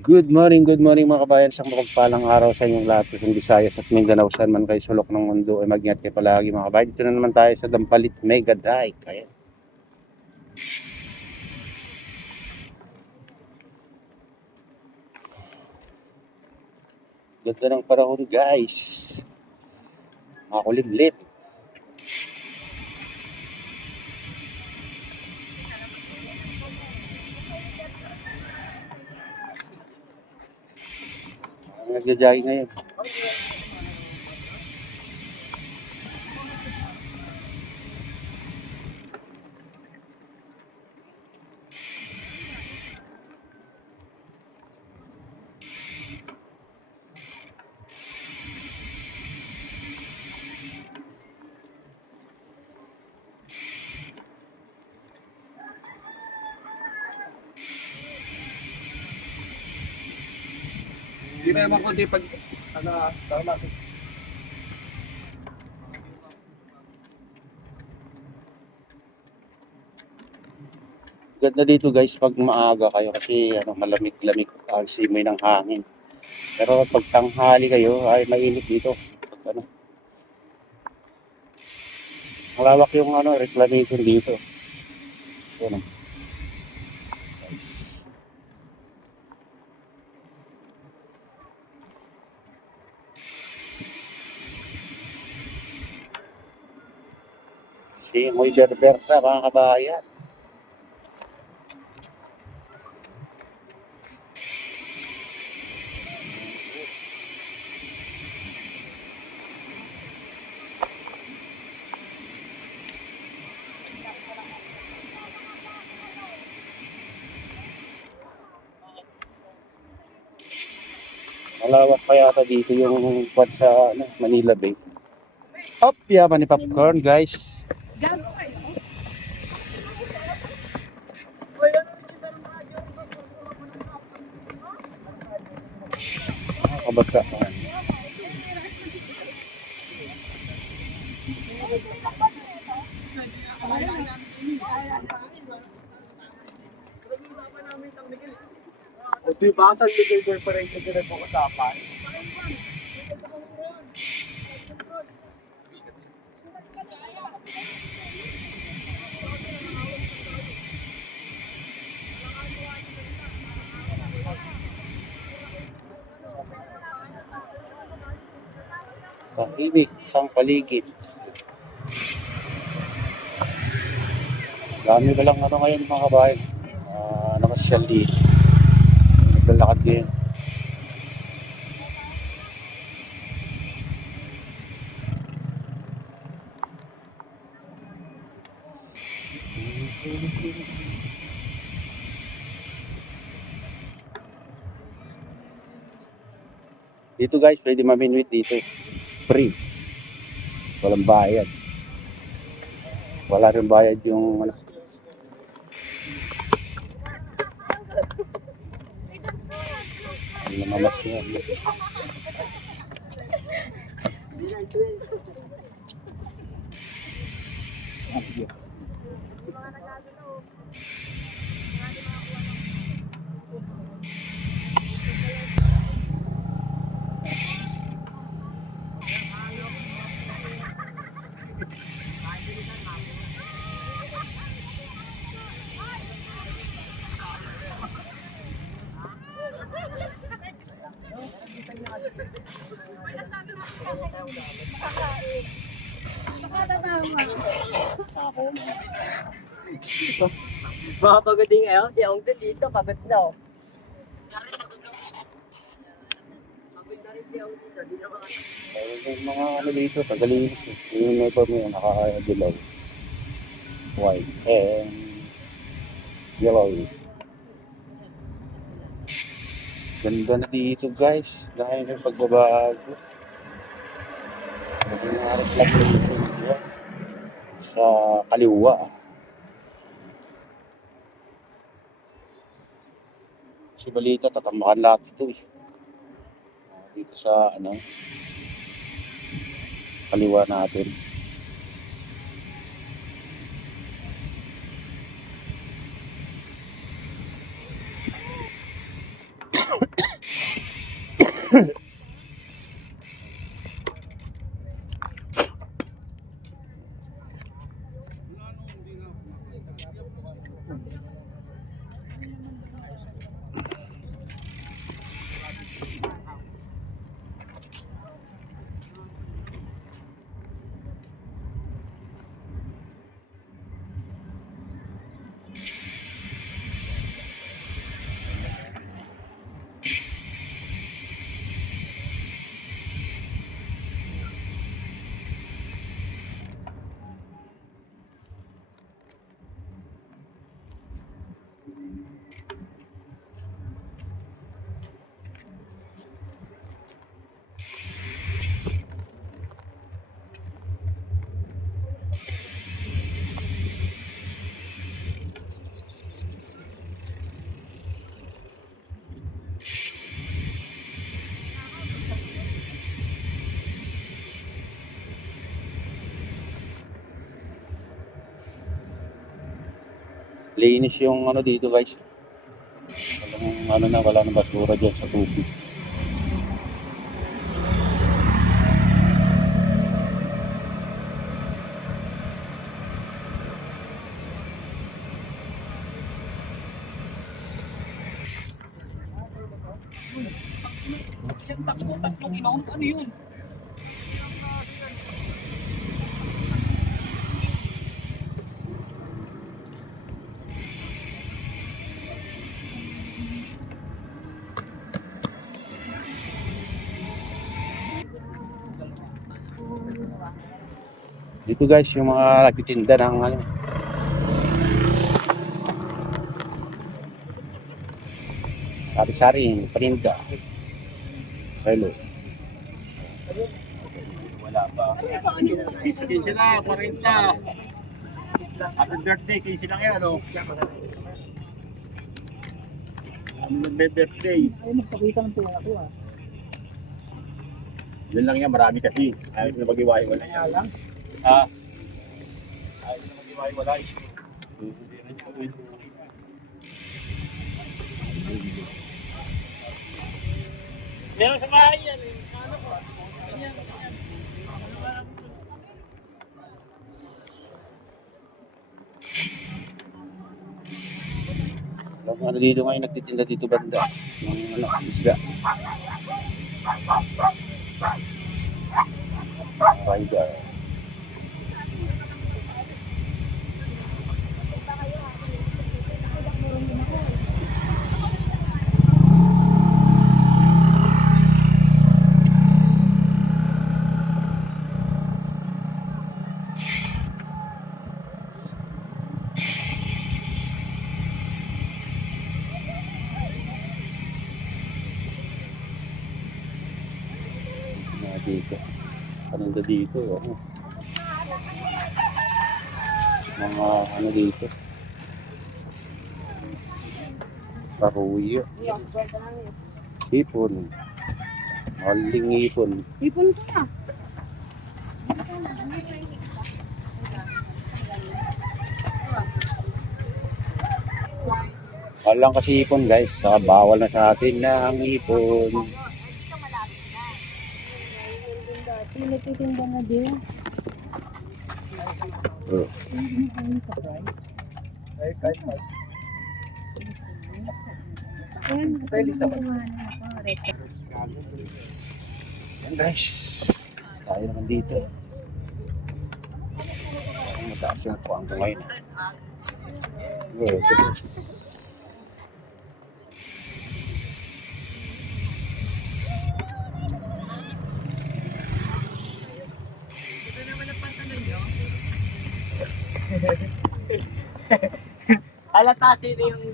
Good morning mga kabayan. Sa mapagpalang araw sa inyong lahat, kung Visayas at Mindanao, saan man kayo sulok ng mundo, ay mag-ingat kayo palagi mga kabayan. Dito na naman tayo sa Dampalit Mega Dike. Ayan. Ganda ng panahon guys. Makulimlim. Nagja-jogging ngayon. Hindi na naman kundi pag tama. Ganda dito guys pag maaga kayo kasi malamig-lamig ang simoy ng hangin. Pero pag tanghali kayo ay mainit dito. Pag malawak yung reclamation dito. Ayan. Simoy berberta mga kabayan. Malawak pa yata dito yung quad sa Manila Bay. Up, yaman ni popcorn, guys. Kabataan. O diba sa Miguel Corporation din nag-uusapan? Tahimik ang paligid. Dami ba lang ngayon mga kabayan. Nakasyal dito. Naglalakad din. Dito guys, pwede maminwit dito. Free. Walang bayad. Wala rin bayad yung namamas niya. Mga pagoding si Ongdo dito, pagod na oh. Pagod na rin si Ongdo dito, di na mga... Yung mga dito, tagalinis. Yung motor mo yun, nakadilaw. White and yellow. Ganda na dito guys. Dahil ng pagbabago. Nangyarap lang dito sa kaliwa. Si Balita, tatambakan lahat ito eh. Dito sa kaliwa natin. Linis yung ano dito guys. Walang ano na, wala nang basura dyan sa tubig. Takbo, ginawa ano yun? Dito guys, yung mga nagtitinda ng ano, sari-sari, paninda. Hello. Wala pa. Kinsi na, 40. Happy birthday, kinsi lang yan, ano? Ano nagbe-birthday? Ay, magpakita ng tuwa ako ah. Yun lang yan, marami kasi. Ayaw na mag-iwahiwalay. Kaya lang. Ha? Ayaw na mag-iwahiwalay. Meron sa bahay yan. Ano ko? Yung ano dito ngayon, nagtitinda dito banda. Ng ano, isda. Rider. Dito. Paninda dito. Ano. Mga ano dito. Paruyo. Ipon. Maling ipon. Ipon ko na. Walang kasi ipon guys. Saka bawal na sa atin na ang ipon. Dati nagtitinda na din. Oh. Ayan, Yan guys. Tayo naman dito. Mataas yung puwang ko ngayon. Oh, ito. halata sino yung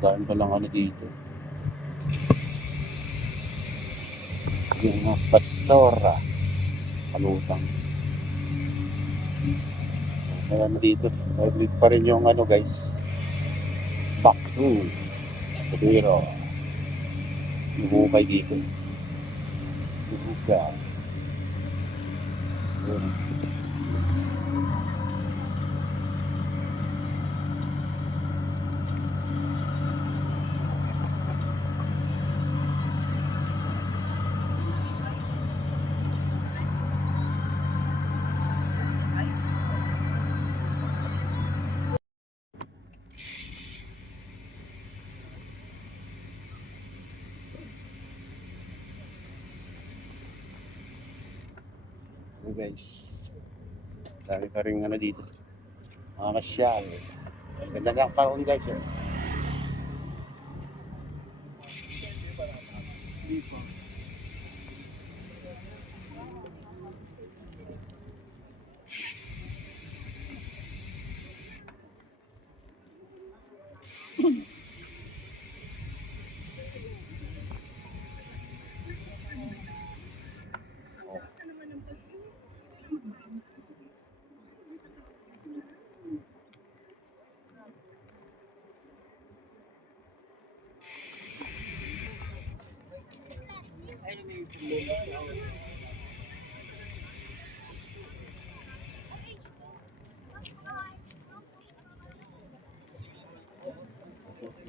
Dahil pa lang ano dito. Yung mga pasora. Palutang. Ayan dito. Hybrid pa rin yung ano guys. Back to. Pero, hukay dito. Hukay. Ayan. Ayan guys. Dami pa rin ano dito. Mga masyal. Ganda ng panahon guys. Oh.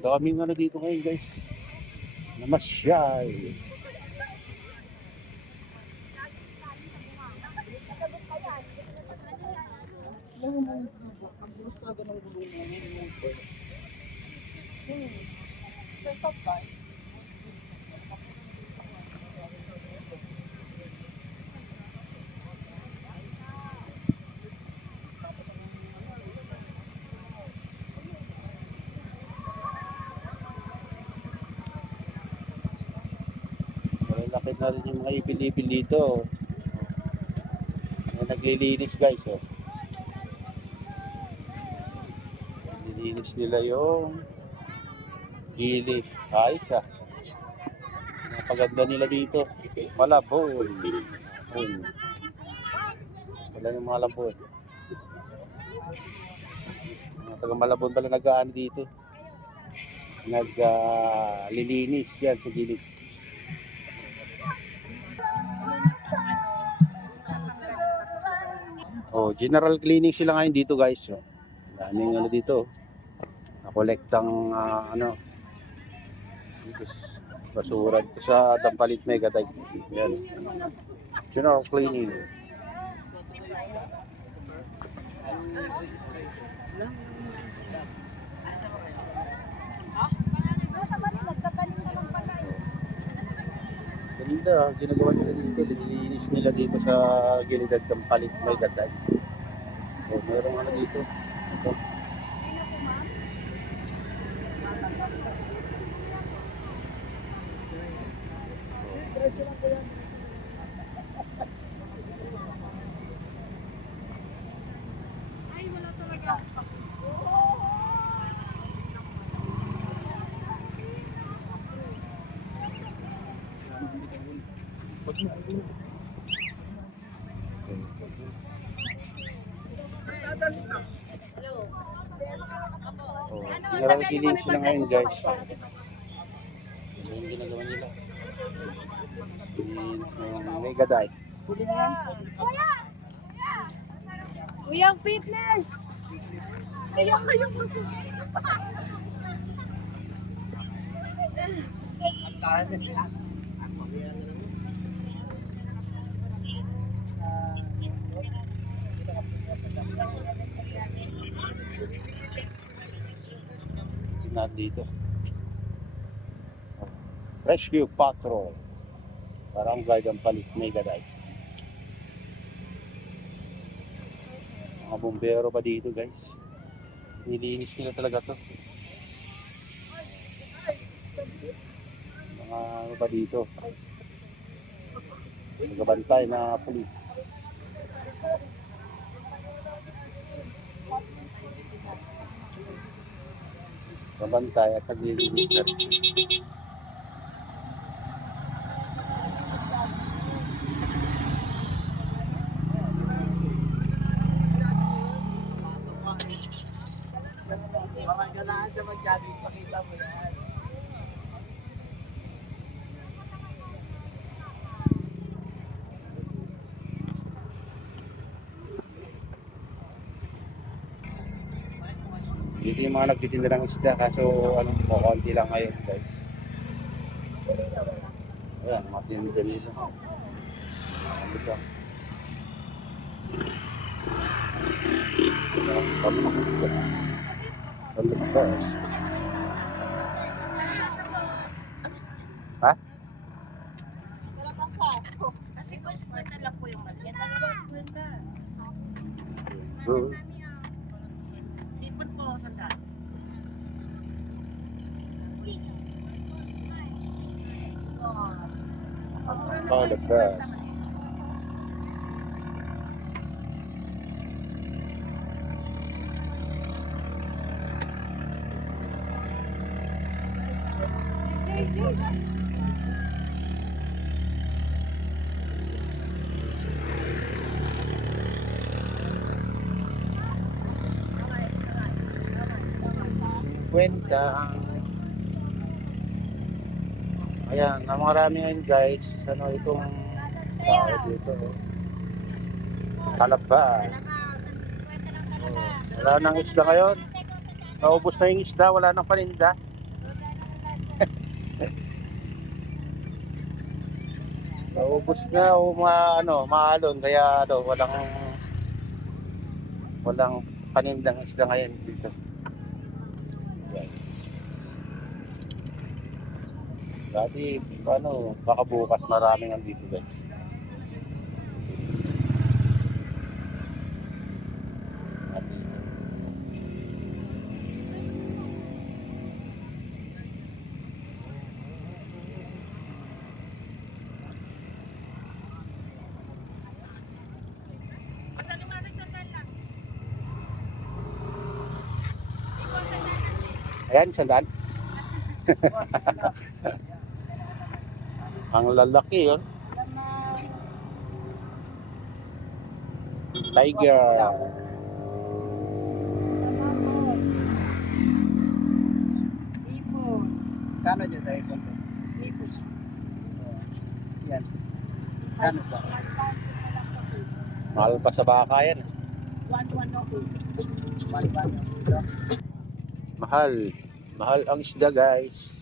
So kaming ano dito ngayon guys. Namasyal. Malapit na rin yung mga ipil-ipil dito. May naglilinis guys. Oh. Naglilinis nila yung gilid. Ayos ah. Napaganda nila dito. Malabon. Ayun. Wala yung mga labon. Mga taga Malabon pala nag-aan dito. Naglilinis yan sa gilid. Oh, general cleaning sila ngayon dito guys. Oh. Daming ano dito. Nakolektang ano dito, basura dito sa Dampalit Megatite. Yan. General cleaning. Ganito, ginagawa nila dito, nililinis nila dito sa gilid ng Dampalit Megatite. So, merong ano dito. Ito. Ay, wala talaga. Oh, general cleaning sila ngayon guys. Ito yung ginagawa nila. Yung Megatite. Uyang fitness! Ayun. Not dito. Rescue Patrol. Barangay Dampalit Megatite. Mga bumbero pa dito guys. Nilinis nila talaga to. Mga ano pa dito. Nagbabantay na pulis. Babantay at naglilinis na rin. Mamaganahan sa mag-jogging, pakita mo yan. Dito yung mga nagtitinda ng isda kaso ano, konti lang ngayon guys. Ayan, mga tinda nila. Ano ito? Palabas. Ha? Dalawang pa. Kasi po, 50 lang po yung maliit. Dalawang 50. Good. Lipot po, sandal. Palabas. Kwenta. Ayan, ang marami ngayon guys. Ano itong tao dito. Oh. Talaba. Wala nang isda ngayon. Naubos na yung isda, wala nang paninda. Naubos na o maalon kaya walang panindang isda ngayon dito. Dati baka bukas maraming andito guys. Ayan, sandaan. Ang lalaki yun. Tiger. Kano dyan tayo sa ipon? Yan. Kano ba? Mahal pa sa baka yan. 1-1. Mahal. Mahal ang isda guys.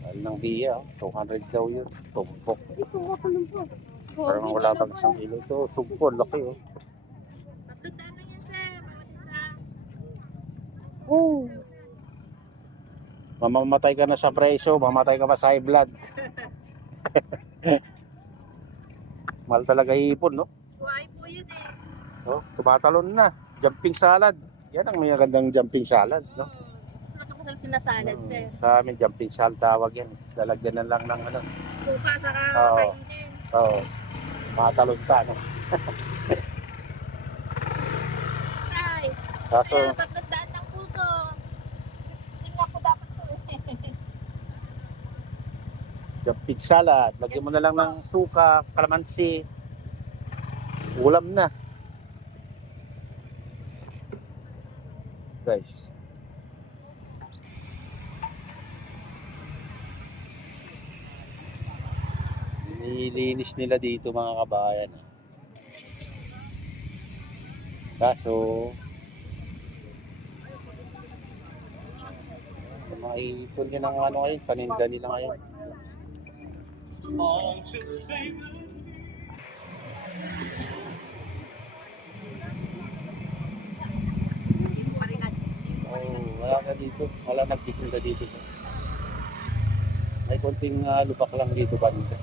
Mahal ng biya. 200 daw yun. Tumpok. Parang wala pang 1 kilo. Ito, sugpo. Laki oh. Tatandaan lang yan, sir. Bawat isa. Mamamatay ka na sa preso. Mamatay ka pa sa high blood. Mahal talaga hipon, no? Buhay po yun eh. Oh, tumatalon na. Jumping salad. Yan ang may gandang jumping salad, no? Talaga ko sinasalad, sir. Sa amin, jumping salad tawag yan. Lalagyan na lang ng ano. Suka, saka Oo. kainin. Oo. Tumatalon ka, no? Ay, Kaso, kaya 300 ng puso. Tingnan ko dapat to eh. jumping salad. Lagyan mo na lang ng suka, kalamansi. Ulam na. Guys. Nilinis nila dito mga kabayan. Kaso, mga ipon yun ang ngayon, paninda nila ngayon. Wala na dito. Wala nagtitinda dito. May konting lubak lang dito ba dito.